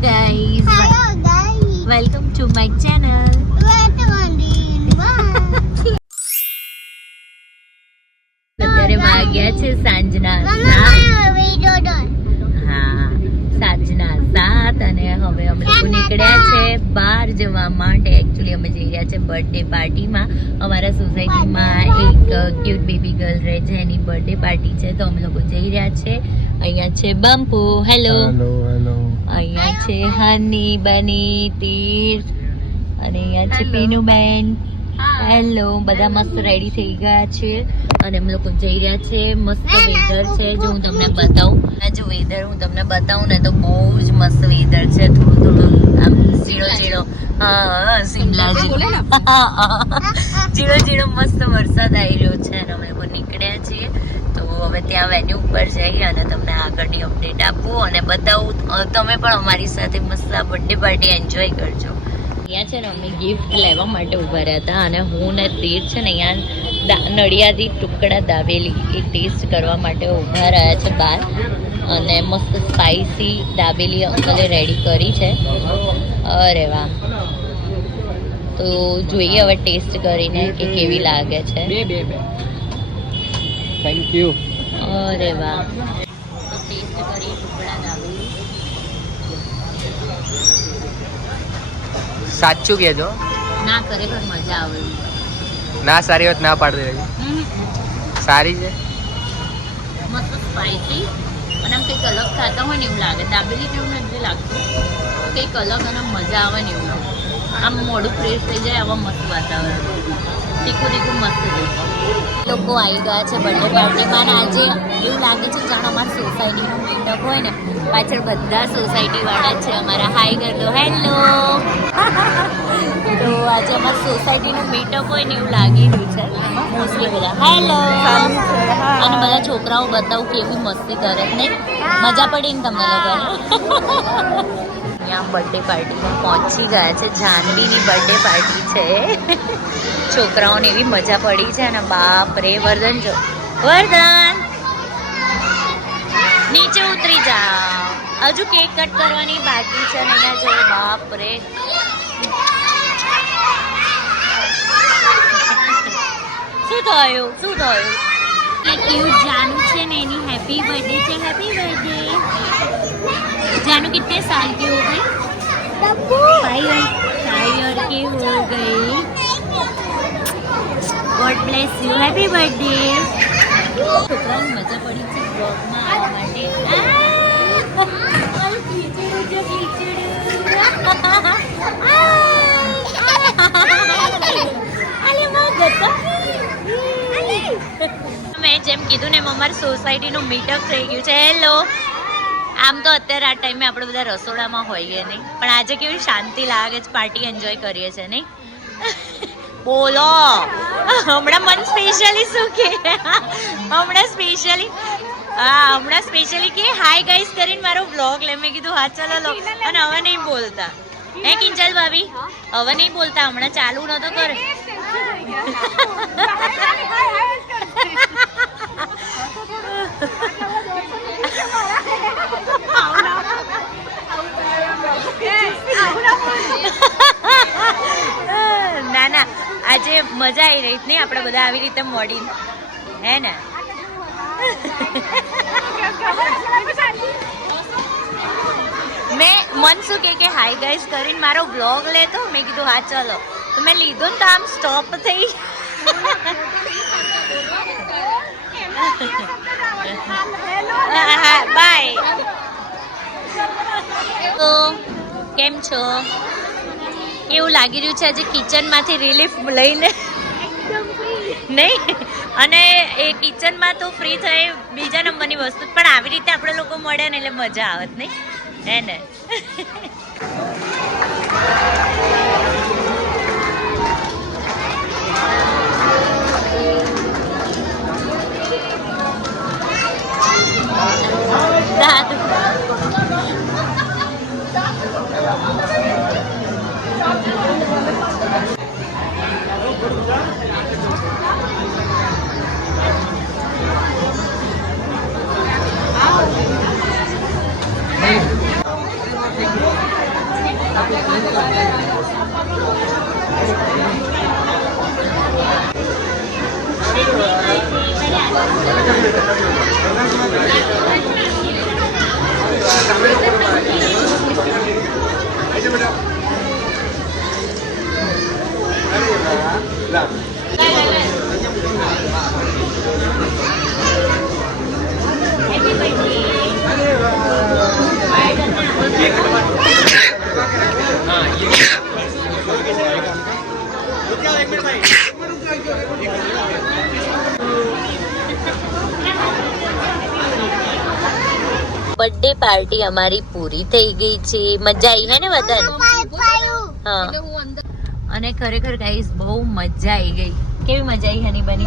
guys. Hello guys. Welcome to my channel. અત્યારે વાગ્યા છે સાંજના 7. હા, સાંજના 7 અને હવે અમે લોકો નીકળ્યા છે બહાર જવા માટે. એકચ્યુઅલી અમે જઈ રહ્યા છે બર્થડે પાર્ટીમાં. અમારા સોસાયટીમાં એક ક્યુટ બેબી ગર્લ રહે છે, એની બર્થડે પાર્ટી છે, તો અમે લોકો જઈ રહ્યા છે. અહીંયા છે બંપુ, હેલો. અહીંયા છે હની, બની, તીર અને અહીંયા છે પીનુબેન, હેલો. બધા મસ્ત રેડી થઈ ગયા છે અને અમે લોકો જઈ રહ્યા છે. મસ્ત વેધર છે, જો હું તમને બતાવું. આ જો વેધર હું તમને બતાવું ને તો બહુ જ મસ્ત વેધર છે. થોડું આમ ઝીરો હા શિમલા ઝીરો મસ્ત વરસાદ આવી રહ્યો છે અને અમે લોકો નીકળ્યા છીએ. તો હવે ત્યાં વેન્યુ ઉપર જઈ અને તમને આગળની અપડેટ આપવું અને બતાવું. તમે પણ અમારી સાથે મસ્ત આ બર્થડે પાર્ટી એન્જોય કરજો. અહીંયા છે ને અમે ગિફ્ટ લેવા માટે ઊભા રહ્યા હતા અને હું ને તીર છે ને અહીંયા નડિયાદી ટુકડા દાબેલી એ ટેસ્ટ કરવા માટે ઊભા રહ્યા છે બહાર. અને મસ્ત સ્પાઇસી દાબેલી અંકલે રેડી કરી છે. અરે વાહ! તો જોઈએ હવે ટેસ્ટ કરીને કે કેવી લાગે છે. Thank you. અરે વાહ! તો ટેસ્ટ કરી ટુકડા દાબેલી. સાચું કહેજો. ના, ખરેખર મજા આવે. ના સારી હોત ના પાડી દેજો. સારી છે, મસ્ત સ્પાઇસી અને આમ કંઈક અલગ ખાતા હોય ને એવું લાગે. દાબેલી જેવું નથી લાગતું, કંઈક અલગ અને મજા આવે ને એવું લાગે. આમ મોઢું ફ્રેશ થઈ જાય આવા મસ્ત વાતાવરણ. તીખું મસ્ત છે. લોકો આવી ગયા છે બર્થડે પાર્ટીમાં અને આજે એવું લાગે છે જાણે અમારા સોસાયટીનો મીટઅપ હોય ને. પાછળ બધા સોસાયટીવાળા છે અમારા. હાય કરલો, હેલો. તો આજે અમારા સોસાયટીનું મીટઅપ હોય ને એવું લાગી રહ્યું છે મોસ્ટલી. બધા હેલો અને બધા છોકરાઓ બતાવું કેવી મસ્તી કરે નહીં. મજા પડી ને તમને લોકોને. અહીંયા બર્થડે પાર્ટીમાં પહોંચી ગયા છે. જાનવીની બર્થડે પાર્ટી છે. છોકરાઓને એવી મજા પડી છે અને બાપ રે. વર્ધન જો, વર્ધન નીચે ઉતરી જાઓ. હજુ કેક કટ કરવાની બાકી છે ને અહીંયા જો. બાપ રે, શું થયું? એ ક્યુટ જાનુ છે ને એની હેપી બर्थडे છે. હેપી બर्थडे जानू. कितने साल की हो गई? 5 ईयर की हो गई. God bless you. Happy birthday. છોકરાઓને મજા પડી છે બ્લોગમાં આવવા માટે. મેં જેમ કીધું ને એમ અમારી સોસાયટીનું મીટઅપ થઈ ગયું છે. હેલો. આમ તો અત્યારે આ ટાઈમે આપણે બધા રસોડામાં હોઈએ નહીં, પણ આજે કેવી શાંતિ લાગે છે. પાર્ટી એન્જોય કરીએ છીએ નહીં. બોલો હમણાં મન સ્પેશિયલી શું કે હમણાં સ્પેશિયલી કે હાય ગાઈસ કરીને મારો બ્લોગ લે. મેં કીધું હા ચાલો લો. અને હવે નહીં બોલતા હે કિંજલ ભાભી? હવે નહીં બોલતા, હમણાં ચાલુ નતો કરે. ના આજે મજા આવી રહી નહીં આપણે બધા આવી રીતે મળીને, હે ને? મન શું કે હાય ગાઈસ કરીને મારો બ્લોગ લેતો. મેં કીધું હા ચલો. તો મેં લીધો ને તો આમ સ્ટોપ થઈ. બાય. તો કેમ છો? એવું લાગી રહ્યું છે આજે કિચનમાંથી રિલીફ લઈને નહીં. અને એ કિચનમાં તો ફ્રી થઈ બીજા નંબરની વસ્તુ, પણ આવી રીતે આપણે લોકો મળે ને એટલે મજા આવત નહીં, હે ને? પાર્ટી અમારી પૂરી થઈ ગઈ છે. મજા આવી હે ને વતન? હા. અને ખરેખર ગાઈસ બહુ મજા આવી ગઈ. કેવી મજા આવી હની બની?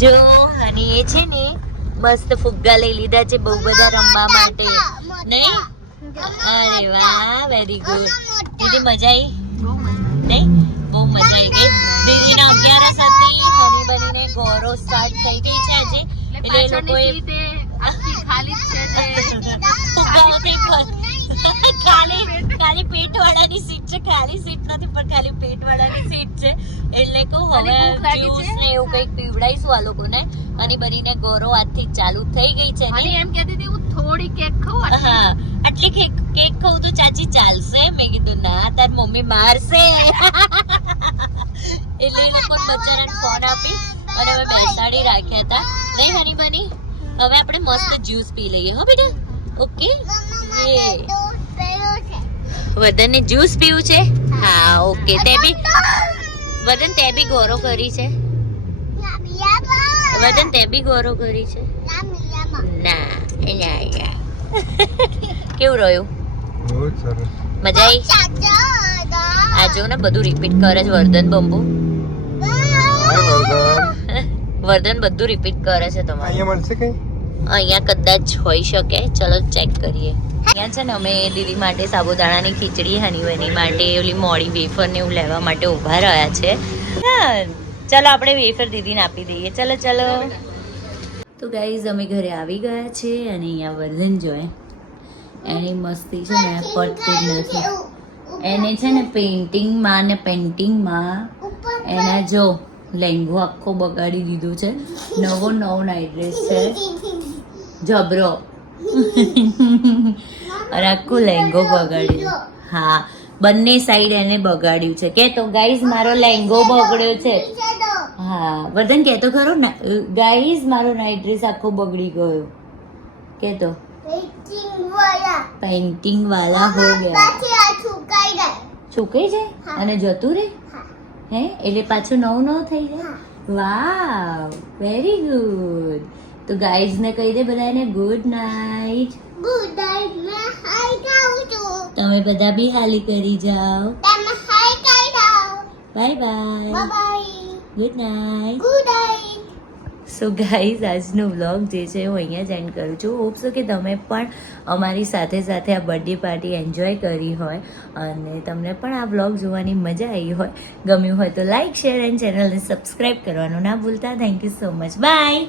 જો હની એ છે ને મસ્ત ફુગ્ગા લઈ લીધા છે બહુ બધા રમવા માટે. નહીં? અરે વાહ, વેરી ગુડ. દીદી મજા આવી? નહીં? બહુ મજા આવી ગઈ. દીદીના 11 હતી, હની બનીને ગૌરવ સ્ટાર્ટ થઈ ગઈ છે આજે. એટલે એ લોકોએ ખાલી પેટ વાળાની સીટ છે. ખાલી સીટ નથી પણ ખાલી પેટ વાળાની સીટ છે. એટલે કહું હવે જ્યુસ ને એવું કંઈક પીવડાઈશું આ લોકોને. અને બનીને ગૌરવ આજથી ચાલુ થઈ ગઈ છે ને એમ કહેતી હતી હું થોડી કેક ખાઉં. હા, આટલી કેક ખાઉં તો ચાચી ચાલશે? મેં કીધું ના, તાર મમ્મી મારશે. એટલે એ લોકો બચારાને ફોન આપી અને અમે બેસાડી રાખ્યા હતા. નહીં હની બની? હવે આપણે મસ્ત જ્યુસ પી લઈએ હો બેટા. ઓકે. વદનને જ્યુસ પીવું છે? હા ઓકે. તે બી વદન તે બી ગૌરવ કરી છે? વદન તે બી ગૌરવ કરી છે? ના. કેવું રહ્યું? બહુ સરસ. મજા આવી? આ જો ને બધું રિપીટ કરે છે વર્ધન બંબુ. વર્ધન બધું રિપીટ કરે છે તમારે. અહીંયા મળશે કઈ? અહીંયા કદાચ હોઈ શકે. ચલો ચેક કરીએ. અહીંયા છે ને અમે દીદી માટે સાબુદાણાની ખીચડી, હનીવની માટે ઓલી મોડી વેફર ને એવું લેવા માટે ઊભા રહ્યા છે. હા, ચલો આપણે વેફર દીદીને આપી દઈએ. ચલો ચલો. તો ગાઈઝ અમે ઘરે આવી ગયા છે અને અહીંયા વર્ધન જોએ એની મસ્તી છે ને પડતી જ નથી. એને છે ને પેઇન્ટિંગમાં ને પેન્ટિંગમાં એના જો લહેંગો આખો બગાડી દીધો છે. નવો નાઇટ ડ્રેસ છે જબરો. અને આખો લહેંગો બગાડ્યો. હા, બંને સાઈડ એને બગાડ્યું છે. કે તો ગાઈઝ મારો લહેંગો બગડ્યો છે. હા વર્ધન કહેતો ખરો ગાઈઝ મારો નાઇટ ડ્રેસ આખો બગડી ગયો. કે તો પેઇન્ટિંગ વાલા હો ગયા. સુકાઈ જાય અને જતું રે? હે એટલે પાછું નવું થઈ જાય? વાવ, વેરી ગુડ. તો ગાઈઝ ને કહી દે બધાને ગુડ નાઇટ. તમે બધા બી હાલી કરી જાઓ. Bye bye. Good night. So guys આજનો વ્લોગ જે છે હું અહીંયા જ એન્ડ કરું છું. હોપ સો કે તમે પણ અમારી સાથે સાથે આ બર્થડે પાર્ટી એન્જોય કરી હોય અને તમને પણ આ વ્લોગ જોવાની મજા આવી હોય. ગમ્યું હોય તો લાઇક, શેર એન્ડ ચેનલને સબસ્ક્રાઈબ કરવાનું ના ભૂલતા. Thank you so much. By.